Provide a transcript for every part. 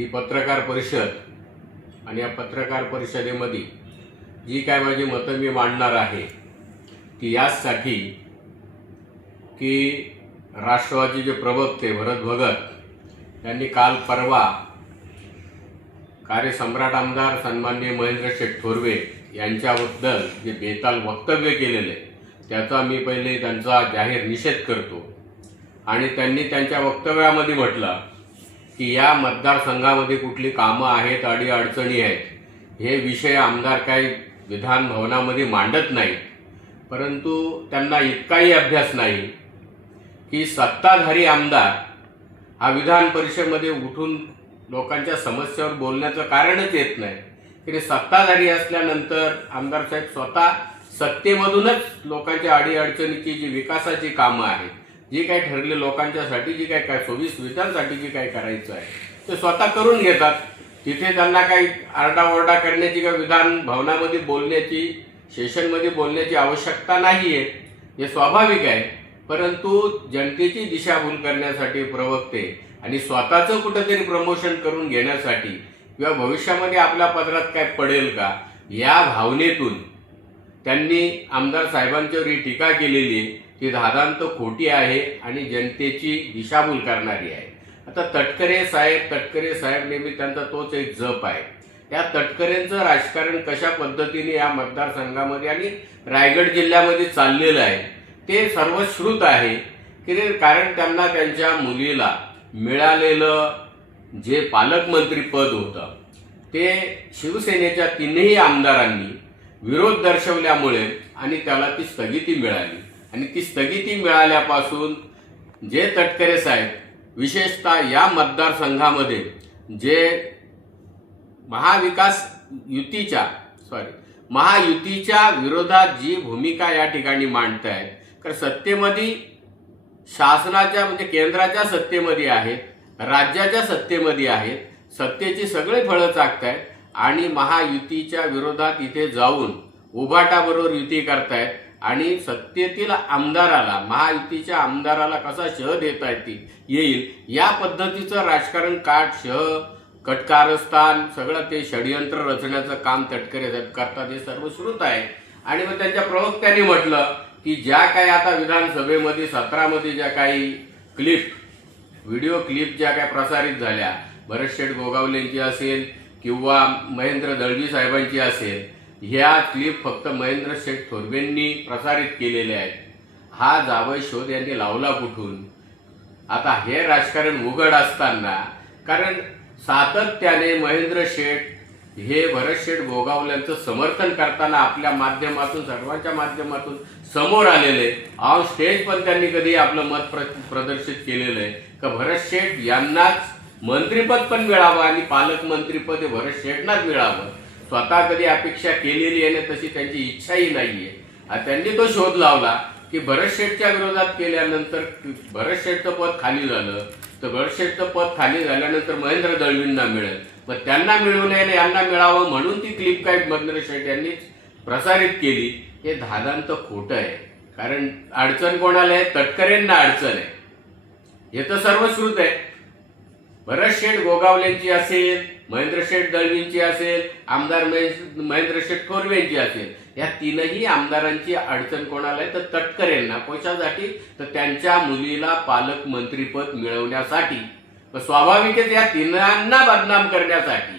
ही पत्रकार परिषद आणि या पत्रकार परिषदेमध्ये जी काय माझी मतं मी मांडणार आहे ती यासाठी की राष्ट्रवादीचे प्रवक्ते भरत भगत यांनी काल परवा कार्यसम्राट आमदार सन्माननीय महेंद्र शेठ थोरवे यांच्याबद्दल जे बेताल वक्तव्य केलेले त्याचा मी पहिले त्यांचा जाहीर निषेध करतो। आणि त्यांनी त्यांच्या वक्तव्यामध्ये म्हटलं की या मतदारसंघामध्ये कुठली कामं आहेत, अडीअडचणी आहेत, हे विषय आमदार काही विधान भवनामध्ये मांडत नाहीत, परंतु त्यांना इतकाही अभ्यास नाही की सत्ताधारी आमदार हा विधान परिषदेमध्ये उठून लोकांच्या समस्यावर बोलण्याचं कारणच येत नाही की सत्ताधारी असल्यानंतर आमदार साहेब स्वतः सत्तेमधूनच लोकांच्या अडीअडचणीची जी विकासाची कामं आहेत, जी काही ठरले लोकांच्यासाठी जी काही सुविधांसाठी जी काही करायचं आहे ते स्वतः करून घेतात। तिथे त्यांना काही आरडाओरडा करण्याची किंवा विधान भवनामध्ये बोलण्याची, सेशनमध्ये बोलण्याची आवश्यकता नाही आहे, हे स्वाभाविक आहे। परंतु जनतेची दिशाभूल करण्यासाठी प्रवक्ते आणि स्वतःचं कुठेतरी प्रमोशन करून घेण्यासाठी किंवा भविष्यामध्ये आपल्या पदरात काय पडेल का या भावनेतून त्यांनी आमदार साहेबांच्यावर ही टीका केलेली आहे, ती धादांत खोटी आहे आणि जनतेची दिशाभूल करणारी आहे। आता तटकरे साहेब नेहमी त्यांचा तोच एक जप आहे। त्या तटकरेंचं राजकारण कशा पद्धतीने या मतदारसंघामध्ये आणि रायगड जिल्ह्यामध्ये चाललेलं आहे ते सर्वश्रुत आहे की कारण त्यांना त्यांच्या मुलीला मिळालेलं जे पालकमंत्री पद होतं ते शिवसेनेच्या तीनही आमदारांनी विरोध दर्शवल्यामुळे आणि त्याला ती स्थगिती मिळाली आणि ती स्थगिती मिळाल्यापासून जे तटकरे साहेब विशेषतः या मतदारसंघामध्ये जे महायुतीच्या विरोधात जी भूमिका या ठिकाणी मांडतायत, कारण सत्तेमध्ये शासनाच्या म्हणजे केंद्राच्या सत्तेमध्ये आहेत, राज्याच्या सत्तेमध्ये आहेत, सत्तेची सगळे फळं चाकतायत आणि महायुतीच्या विरोधात इथे जाऊन उभाटाबरोबर युती करतायत आणि सत्तेतील आमदाराला, महायुतीच्या आमदाराला कसा शह देता येईल या पद्धतीचं राजकारण कटकारस्थान सगळं ते षडयंत्र रचण्याचं काम तटकरे करतात हे सर्वश्रुत आहे। आणि मग त्यांच्या प्रवक्त्यांनी म्हटलं की ज्या काही आता विधानसभेमध्ये सत्रामध्ये ज्या काही व्हिडिओ क्लिप ज्या काही प्रसारित झाल्या, भरत शेठ गोगावलेंची असेल किंवा महेंद्र दळवी साहेबांची असेल, ह्या क्लिप फक्त महेंद्र शेठ थोरवेंनी प्रसारित केलेल्या आहेत। हा जावई शोध यांनी लावला कुठून? आता हे राजकारण उघड असताना कारण सातत्याने महेंद्र शेठ हे भरत शेठ गोगावलेंचं समर्थन करताना आपल्या माध्यमातून, सर्वांच्या माध्यमातून समोर आलेले ऑन स्टेज पण त्यांनी कधी आपलं मत प्रदर्शित केलेलं आहे का भरत शेठ यांनाच मंत्रिपद पण मिळावं आणि पालकमंत्रीपद हे भरत शेठनाच मिळावं। स्वतः कधी अपेक्षा केलेली आहे तशी त्यांची इच्छाही नाहीये। त्यांनी तो शोध लावला की भरत शेठच्या विरोधात केल्यानंतर भरत शेठचं पद खाली झालं, तर भरत शेठचं पद खाली झाल्यानंतर महेंद्र दळवींना मिळेल, मग त्यांना मिळू नये यांना मिळावं म्हणून ती क्लिप काय महेंद्र शेठ यांनीच प्रसारित केली। हे धादांत खोटं आहे। कारण अडचण कोणाला आहे? तटकरेंना अडचण आहे, हे तर सर्वश्रुत आहे। भरत शेठ गोगावलेंची असेल, महेंद्र शेठ दळवींची असेल, आमदार महेंद्र शेठ थोरवेंची असेल, या तीनही आमदारांची अडचण कोणाला आहे? तर तटकरेंना। कशासाठी? तर त्यांच्या मुलीला पालकमंत्रीपद मिळवण्यासाठी, स्वाभाविकच या तिघांना बदनाम करण्यासाठी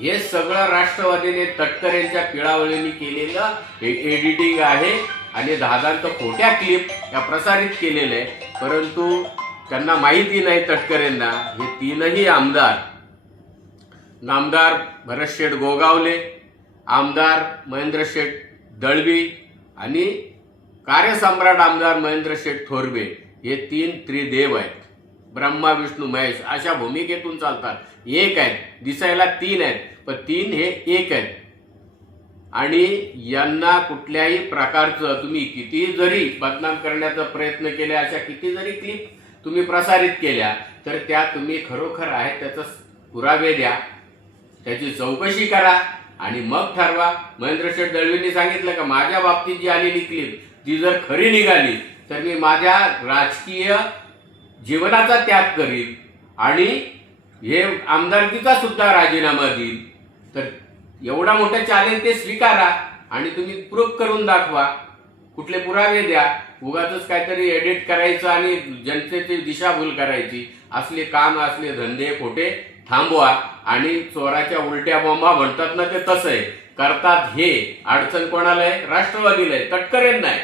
हे सगळं राष्ट्रवादीने तटकरेंच्या पिळावळीने केलेलं एडिटिंग आहे आणि धादांत खोट्या क्लिप या प्रसारित केलेल्या आहे। परंतु त्यांना माहिती नाही तटकरेंना हे तीनही आमदार, नामदार भरत शेठ गोगावले, आमदार महेंद्र शेठ दळवी आणि कार्यसम्राट आमदार महेंद्र शेठ थोरवे हे तीन त्रिदेव आहेत। ब्रह्मा विष्णू महेश अशा भूमिकेतून चालतात। एक आहेत, दिसायला तीन आहेत पण तीन हे एक आहेत। आणि यांना कुठल्याही प्रकारचं तुम्ही किती जरी बदनाम करण्याचा प्रयत्न केला, अशा किती जरी क्लिप तुम्ही प्रसारित केल्या तर त्या तुम्ही खरोखर आहेत त्याचा पुरावे द्या, त्याची चौकशी करा आणि मग ठरवा। महेंद्र शेठ दळवींनी सांगितलं का माझ्या बाबतीत जी आलेली क्लिप ती जर खरी निघाली तर मी माझ्या राजकीय जीवनाचा त्याग करीन आणि हे आमदारकीचा सुद्धा राजीनामा देईल, तर एवढा मोठा चॅलेंज ते स्वीकारा आणि तुम्ही प्रूफ करून दाखवा, कुठले पुरावे द्या. उगाच काहीतरी एडिट करायचं आणि जनतेची दिशाभूल करायची, असले काम असले धंदे खोटे थांबवा. आणि चोराच्या उलट्या बॉम्बा म्हणतात ना, ते तसं आहे करतात. हे अडचण कोणाला आहे? राष्ट्रवादीला आहे, तटकरेंना आहे.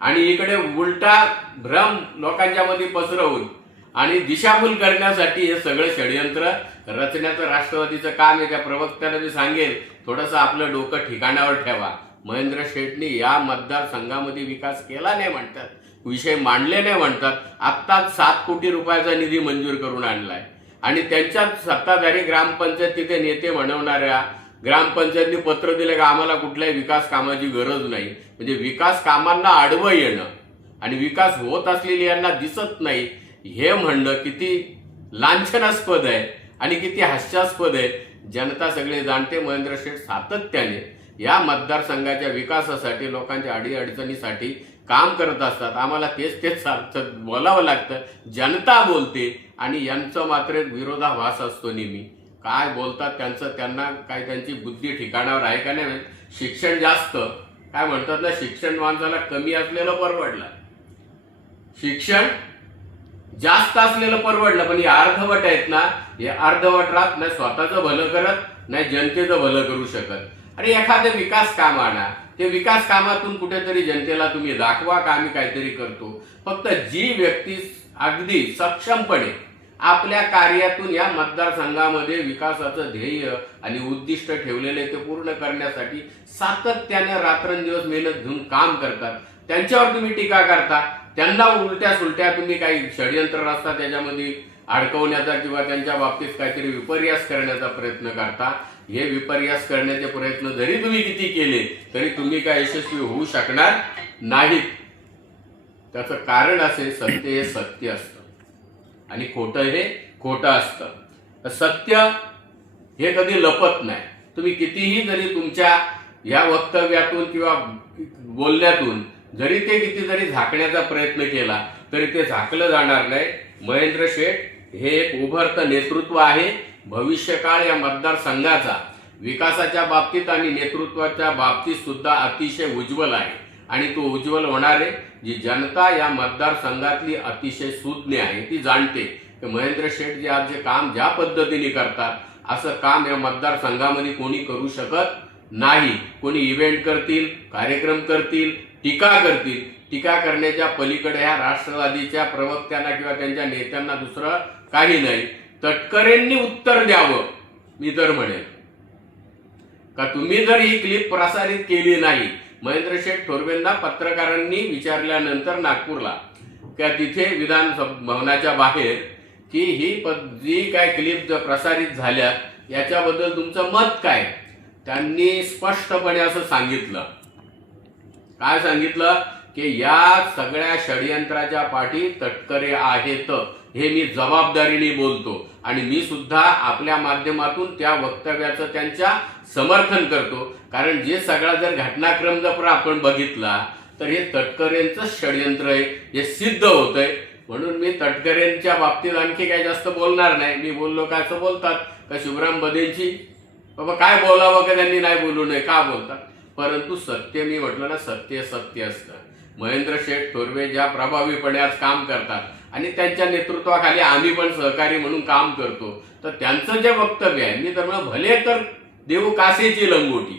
आणि इकडे उलटा भ्रम लोकांच्या मध्ये पसरवून आणि दिशाभूल करण्यासाठी हे सगळं षडयंत्र रचण्याचं राष्ट्रवादीचं काम आहे. त्या प्रवक्त्याला मी सांगेल, थोडंसं आपलं डोकं ठिकाणावर ठेवा. महेंद्र शेठनी या मतदारसंघामध्ये विकास केला नाही म्हणतात, विषय मांडले नाही म्हणतात. आत्ताच 7 कोटी रुपयाचा निधी मंजूर करून आणलाय आणि त्यांच्याच सत्ताधारी ग्रामपंचायत तिथे नेते म्हणवणाऱ्या ग्रामपंचायतनी पत्र दिलं का आम्हाला कुठल्याही विकास कामाची गरज नाही. म्हणजे विकास कामांना आडवं येणं आणि विकास होत असलेली यांना दिसत नाही हे म्हणणं किती लांछनास्पद आहे आणि किती हास्यास्पद आहे. जनता सगळे जाणते. महेंद्र शेठ सातत्याने या मतदारसंघाच्या विकासासाठी, लोकांच्या अडीअडचणीसाठी काम करत असतात. आम्हाला तेच बोलावं लागतं. जनता बोलते आणि यांचं मात्र विरोधाभास असतो नेहमी. काय बोलतात त्यांना काय त्यांची बुद्धी ठिकाणावर आहे का नाही. शिक्षण जास्त, काय म्हणतात ना, शिक्षण माणसाला कमी असलेलं परवडलं, शिक्षण जास्त असलेलं परवडलं. पण हे अर्धवट आहेत ना, हे अर्धवट राहत नाही स्वतःचं भलं करत नाही जनतेचं भलं करू शकत. आणि एखादं विकास काम आणा, ते विकास कामातून कुठेतरी जनतेला तुम्ही दाखवा का आम्ही काहीतरी करतो. फक्त जी व्यक्ती अगदी सक्षमपणे आपल्या कार्यातून या मतदारसंघामध्ये विकासाचं ध्येय आणि उद्दिष्ट ठेवलेले ते पूर्ण करण्यासाठी सातत्याने रात्रंदिवस मेहनत घेऊन काम करतात, त्यांच्यावर तुम्ही टीका करता. त्यांना उलट्या सुलट्या तुम्ही काही षडयंत्र रचता, त्याच्यामध्ये अडकवण्याचा किंवा त्यांच्या बाबतीत काहीतरी विपर्यास करण्याचा प्रयत्न करता. हे विपर्यास करण्याचे प्रयत्न जरी तुम्ही किती केले तरी तुम्ही काय यशस्वी होऊ शकणार नाहीत. त्याचं कारण असे, सत्य हे सत्य असतं आणि खोटं हे खोटं असतं. सत्य हे कधी लपत नाही. तुम्ही कितीही जरी तुमच्या या वक्तव्यातून किंवा बोलण्यातून जरी ते किती जरी झाकण्याचा प्रयत्न केला तरी ते झाकलं जाणार नाही. महेंद्र शेठ हे एक उभरतं नेतृत्व आहे. भविष्यकाळ या मतदारसंघाचा विकासाच्या बाबतीत आणि नेतृत्वाच्या बाबतीत सुद्धा अतिशय उज्ज्वल आहे आणि तो उज्ज्वल होणार आहे. जी जनता या मतदारसंघातली अतिशय सुज्ञ आहे, ती जाणते की महेंद्र शेठ जे आज जे काम ज्या पद्धतीने करतात, असं काम या मतदारसंघामध्ये कोणी करू शकत नाही. कोणी इव्हेंट करतील, कार्यक्रम करतील, टीका करतील. टीका करण्याच्या पलीकडे ह्या राष्ट्रवादीच्या प्रवक्त्यांना किंवा त्यांच्या नेत्यांना दुसरं काही नाही. तटकरेंनी उत्तर द्यावं. मी तर म्हणेन का तुम्ही जर ही क्लिप प्रसारित केली नाही, महेंद्र शेठ थोरवेंना पत्रकारांनी विचारल्यानंतर नागपूरला त्या तिथे विधान भवनाच्या बाहेर की ही जी काय क्लिप प्रसारित झाल्या याच्याबद्दल तुमचं मत काय, त्यांनी स्पष्टपणे असं सांगितलं. काय सांगितलं की या सगळ्या षडयंत्राच्या पाठी तटकरे आहेत, हे मी जबाबदारीने बोलतो आणि मी सुद्धा आपल्या माध्यमातून त्या वक्तव्याचं त्यांच्या समर्थन करतो. कारण जे सगळा जर घटनाक्रम जर आपण बघितला तर हे तटकरेंचं षडयंत्र आहे, हे सिद्ध होतंय. म्हणून मी तटकरेंच्या बाबतीत आणखी काही जास्त बोलणार नाही. मी बोललो काय असं बोलतात का शिवराम बदेंची बाबा काय बोलावं का त्यांनी नाही बोलू नये का बोलतात. परंतु सत्य, मी म्हटलं ना, सत्य सत्य असतं. महेंद्र शेठ थोरवे ज्या प्रभावीपणे आज काम करतात आणि त्यांच्या नेतृत्वाखाली आम्ही पण सहकारी म्हणून काम करतो, तर त्यांचं जे वक्तव्य आहे, मी तर भले तर देऊ कासेची लंगोटी,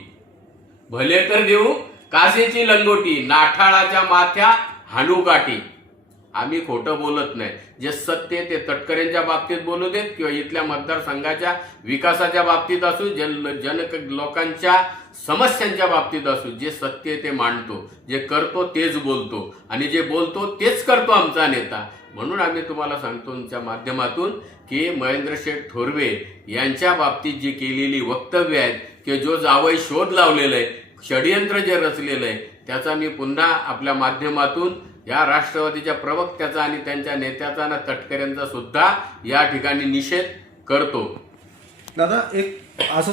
भले तर देऊ कासेची लंगोटी, नाठाळाच्या माथ्या हाणू काठी. आम्ही खोटं बोलत नाही. जे सत्य ते तटकरेंच्या बाबतीत बोलू देत किंवा इथल्या मतदारसंघाच्या विकासाच्या बाबतीत असू, लोकांच्या समस्यांच्या बाबतीत असू, जे सत्य ते मांडतो, जे करतो तेच बोलतो आणि जे बोलतो तेच करतो आमचा नेता. म्हणून आम्ही तुम्हाला सांगतो तुमच्या माध्यमातून की महेंद्र शेठ थोरवे यांच्या बाबतीत जी केलेली वक्तव्य आहेत की जो जावई शोध लावलेला आहे, षडयंत्र जे रचलेलं आहे, त्याचा मी पुन्हा आपल्या माध्यमातून या राष्ट्रवादीच्या प्रवक्त्याचा आणि त्यांच्या नेत्याचा ना तटकरेंचा सुद्धा या ठिकाणी निषेध करतो. दादा, एक असं